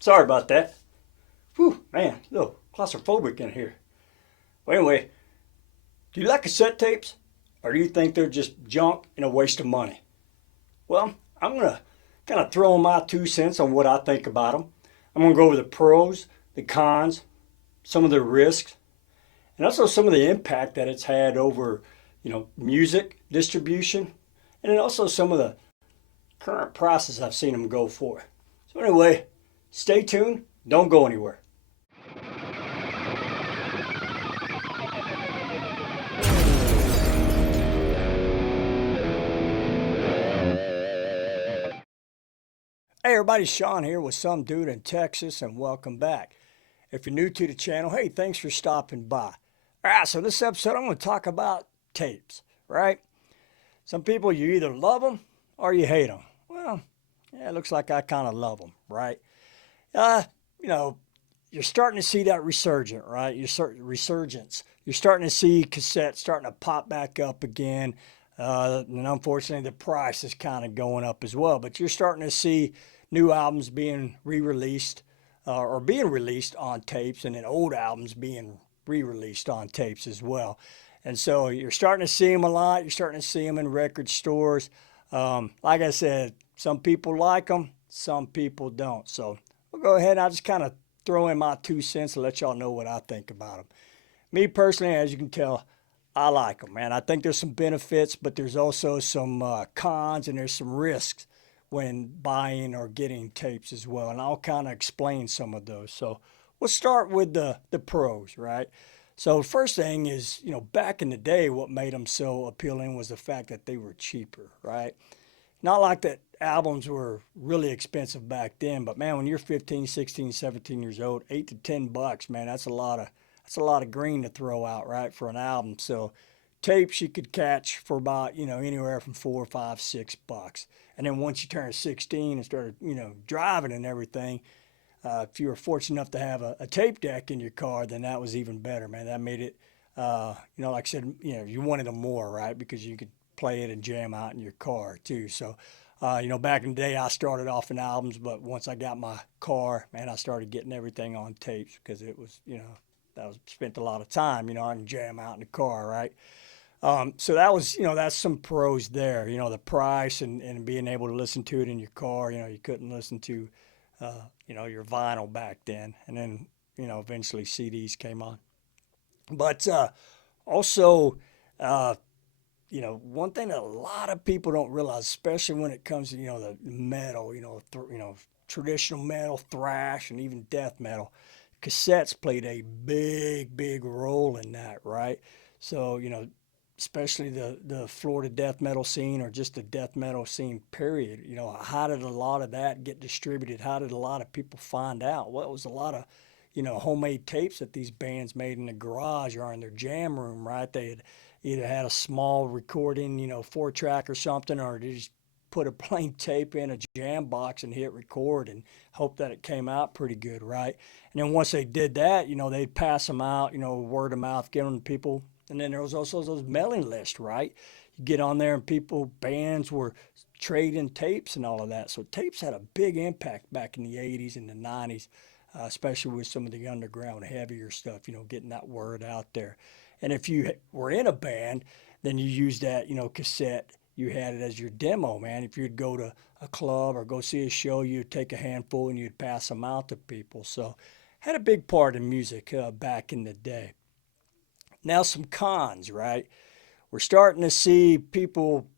Sorry about that. Whew, man, a little claustrophobic in here. Well, anyway, do you like cassette tapes? Or do you think they're just junk and a waste of money? Well, I'm going to kind of throw in my 2 cents on what I think about them. I'm going to go over the pros, the cons, some of the risks, and also some of the impact that it's had over, music distribution, and then also some of the current prices I've seen them go for. So anyway, stay tuned. Don't go anywhere. Hey everybody, Sean here with Some Dude in Texas, and welcome back. If you're new to the channel, hey, thanks for stopping by. All right, so this episode I'm going to talk about tapes, right? Some people, you either love them or you hate them. Well, yeah, it looks like I kind of love them, right? Uh, you know, you're starting to see that right? Resurgence. You're starting to see cassettes starting to pop back up again. And unfortunately, the price is kind of going up as well. But you're starting to see new albums being re-released or being released on tapes, and then old albums being re-released on tapes as well. And so you're starting to see them a lot. You're starting to see them in record stores. Like I said, some people like them, some people don't. So we'll go ahead and I'll just kind of throw in my 2 cents to let y'all know what I think about them. Me personally, as you can tell, I like them, man. I think there's some benefits, but there's also some cons and there's some risks when buying or getting tapes as well. And I'll kind of explain some of those. So we'll start with the pros, right? So first thing is, back in the day, what made them so appealing was the fact that they were cheaper, right? Not like that albums were really expensive back then, but man, when you're 15, 16, 17 years old, 8 to 10 bucks, man, that's a lot of green to throw out, right, for an album. So tapes you could catch for about, anywhere from 4, 5, 6 bucks. And then once you turned 16 and started, driving and everything, if you were fortunate enough to have a tape deck in your car, then that was even better, man. That made it, like I said, you wanted them more, right? Because you could play it and jam out in your car too. So, back in the day, I started off in albums, but once I got my car, man, I started getting everything on tapes because it was, that was spent a lot of time, I can jam out in the car, right? So that was, that's some pros there, the price and being able to listen to it in your car. You couldn't listen to, your vinyl back then. And then, eventually CDs came on. But also, uh, one thing that a lot of people don't realize, especially when it comes to, the metal, traditional metal, thrash, and even death metal, cassettes played a big, big role in that, right? So, especially the Florida death metal scene or just the death metal scene, period. How did a lot of that get distributed? How did a lot of people find out? Well, it was a lot of, homemade tapes that these bands made in the garage or in their jam room, right? They had either had a small recording, 4 track or something, or they just put a plain tape in a jam box and hit record and hope that it came out pretty good, right? And then once they did that, they'd pass them out, word of mouth, give them to people. And then there was also those mailing lists, right? You get on there and bands were trading tapes and all of that. So tapes had a big impact back in the 80s and the 90s, especially with some of the underground heavier stuff, getting that word out there. And if you were in a band, then you used that, cassette. You had it as your demo, man. If you'd go to a club or go see a show, you'd take a handful and you'd pass them out to people. So had a big part in music back in the day. Now some cons, right? We're starting to see people,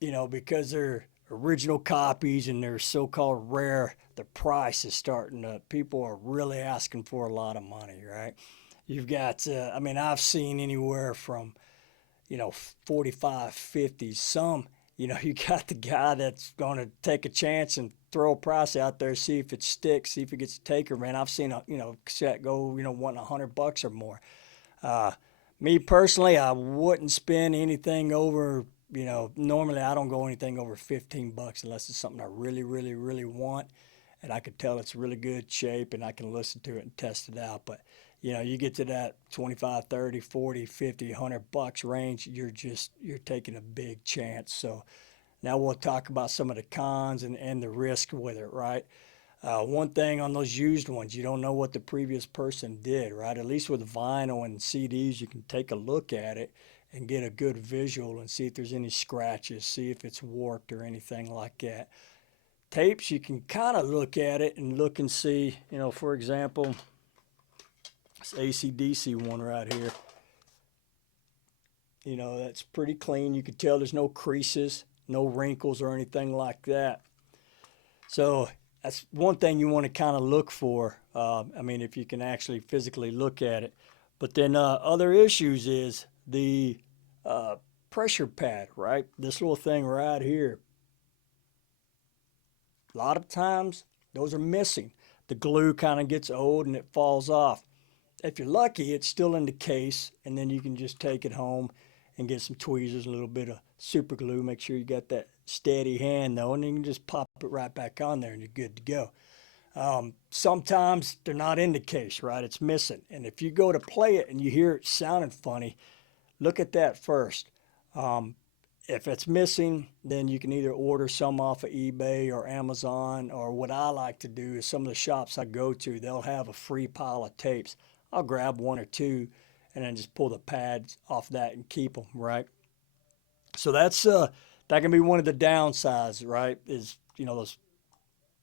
because they're original copies and they're so-called rare, the price is starting to, people are really asking for a lot of money, right? You've got, I've seen anywhere from, 45, 50, some, you got the guy that's going to take a chance and throw a price out there, see if it sticks, see if it gets a taker, man. I've seen a, cassette go, wanting $100 or more. Uh, Me personally, I wouldn't spend anything over, normally I don't go anything over 15 bucks unless it's something I really, really, really want. And I can tell it's really good shape and I can listen to it and test it out. But, you get to that 25, 30, 40, 50, 100 bucks range, you're taking a big chance. So now we'll talk about some of the cons and the risk with it, right? One thing on those used ones, you don't know what the previous person did, right? At least with vinyl and CDs, you can take a look at it and get a good visual and see if there's any scratches, see if it's warped or anything like that. Tapes, you can kind of look at it and look and see, for example, this AC/DC one right here. That's pretty clean. You can tell there's no creases, no wrinkles or anything like that. So that's one thing you want to kind of look for. If you can actually physically look at it. But then other issues is the pressure pad, right? This little thing right here. A lot of times those are missing. The glue kind of gets old and it falls off. If you're lucky, it's still in the case, and then you can just take it home and get some tweezers, a little bit of super glue. Make sure you got that steady hand though, and you can just pop it right back on there and you're good to go. Sometimes they're not in the case, right? It's missing. And if you go to play it and you hear it sounding funny, look at that first. If it's missing, then you can either order some off of eBay or Amazon, or what I like to do is some of the shops I go to, they'll have a free pile of tapes. I'll grab one or two and then just pull the pads off that and keep them, right? So that's that can be one of the downsides, right? Is those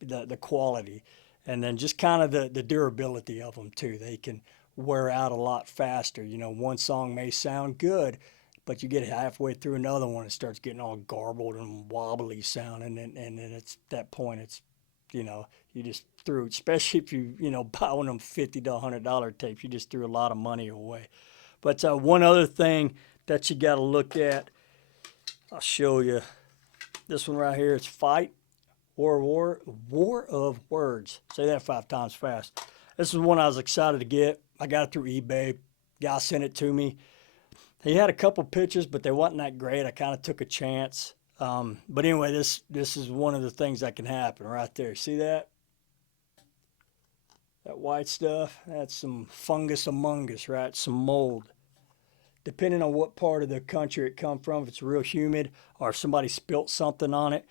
the quality, and then just kind of the durability of them too. They can wear out a lot faster. One song may sound good, but you get halfway through another one, it starts getting all garbled and wobbly sounding, and then it's that point. It's you just threw, especially if you buy one of them $50 to $100 tapes, you just threw a lot of money away. But one other thing that you got to look at, I'll show you. This one right here, it's Fight War of Words. Say that 5 times fast. This is one I was excited to get. I got it through eBay. Guy sent it to me. He had a couple pictures, but they wasn't that great. I kind of took a chance. But anyway, this is one of the things that can happen right there. See that? That white stuff? That's some fungus among us, right? Some mold. Depending on what part of the country it come from, if it's real humid or if somebody spilt something on it,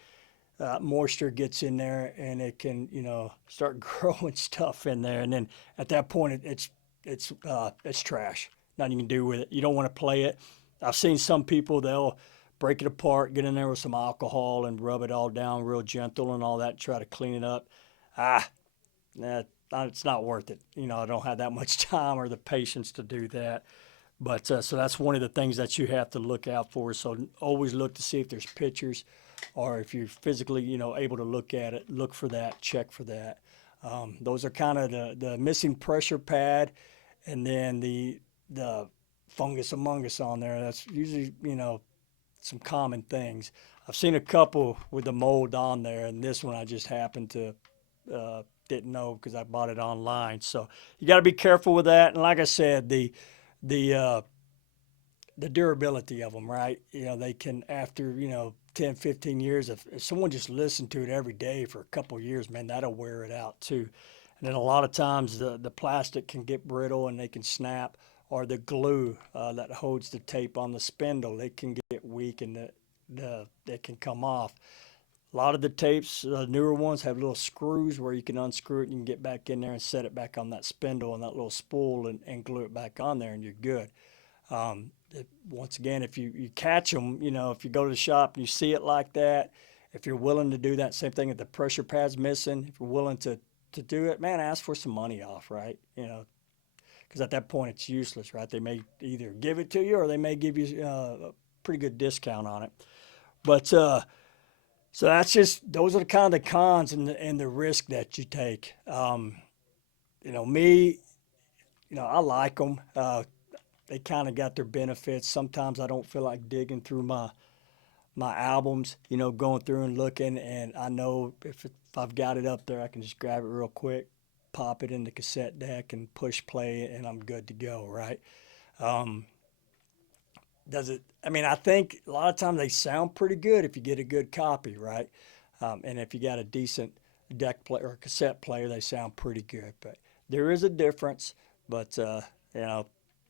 moisture gets in there and it can, start growing stuff in there. And then at that point, it's trash. Nothing you can do with it. You don't want to play it. I've seen some people, they'll break it apart, get in there with some alcohol and rub it all down real gentle and all that, try to clean it up. It's not worth it. I don't have that much time or the patience to do that. But so that's one of the things that you have to look out for. So always look to see if there's pictures, or if you're physically, able to look at it, look for that, check for that. Those are kind of the missing pressure pad, and then the fungus among us on there. That's usually, some common things. I've seen a couple with the mold on there, and this one I just happened to didn't know because I bought it online. So you got to be careful with that. And like I said, the durability of them, right? They can, after 10, 15 years, if someone just listened to it every day for a couple of years, man, that'll wear it out too. And then a lot of times the plastic can get brittle and they can snap, or the glue that holds the tape on the spindle, it can get weak and it can come off. A lot of the tapes, newer ones, have little screws where you can unscrew it and you can get back in there and set it back on that spindle and that little spool and glue it back on there and you're good. Once again, if you catch them, if you go to the shop and you see it like that, if you're willing to do that, same thing if the pressure pad's missing, if you're willing to do it, man, ask for some money off, right? Because at that point it's useless, right? They may either give it to you or they may give you a pretty good discount on it. But so that's those are kind of the cons and the risk that you take. Me, I like them. They kind of got their benefits. Sometimes I don't feel like digging through my albums, going through and looking, and I know if I've got it up there, I can just grab it real quick, pop it in the cassette deck and push play, and I'm good to go, right? I think a lot of times they sound pretty good if you get a good copy, right? And if you got a decent deck player or cassette player, they sound pretty good. But there is a difference. But,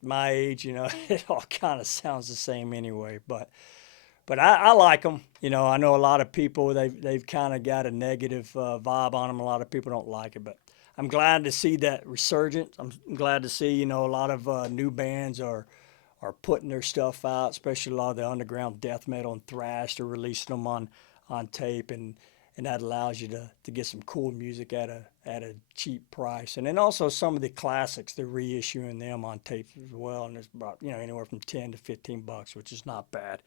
my age, it all kind of sounds the same anyway. But But I like them. You know, I know a lot of people, they've kind of got a negative vibe on them. A lot of people don't like it, but I'm glad to see that resurgence. I'm glad to see, you know, a lot of new bands are putting their stuff out, especially a lot of the underground death metal and thrash. They're releasing them on tape, and that allows you to get some cool music at a cheap price. And then also some of the classics, they're reissuing them on tape as well, and it's about, you know, anywhere from 10 to 15 bucks, which is not bad.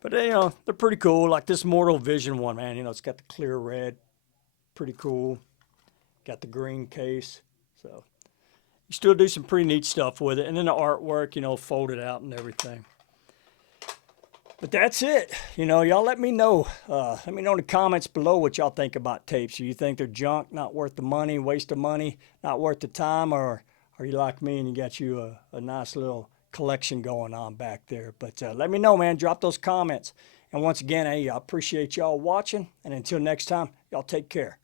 But you know, they're pretty cool. Like this Mortal Vision one, man. You know, it's got the clear red, pretty cool. Got the green case, so you still do some pretty neat stuff with it. And then the artwork, you know, folded out and everything. But that's it. You know, y'all let me know. Let me know in the comments below what y'all think about tapes. Do you think they're junk, not worth the money, waste of money, not worth the time, or are you like me and you got you a nice little collection going on back there? But let me know, man. Drop those comments. And once again, hey, I appreciate y'all watching. And until next time, y'all take care.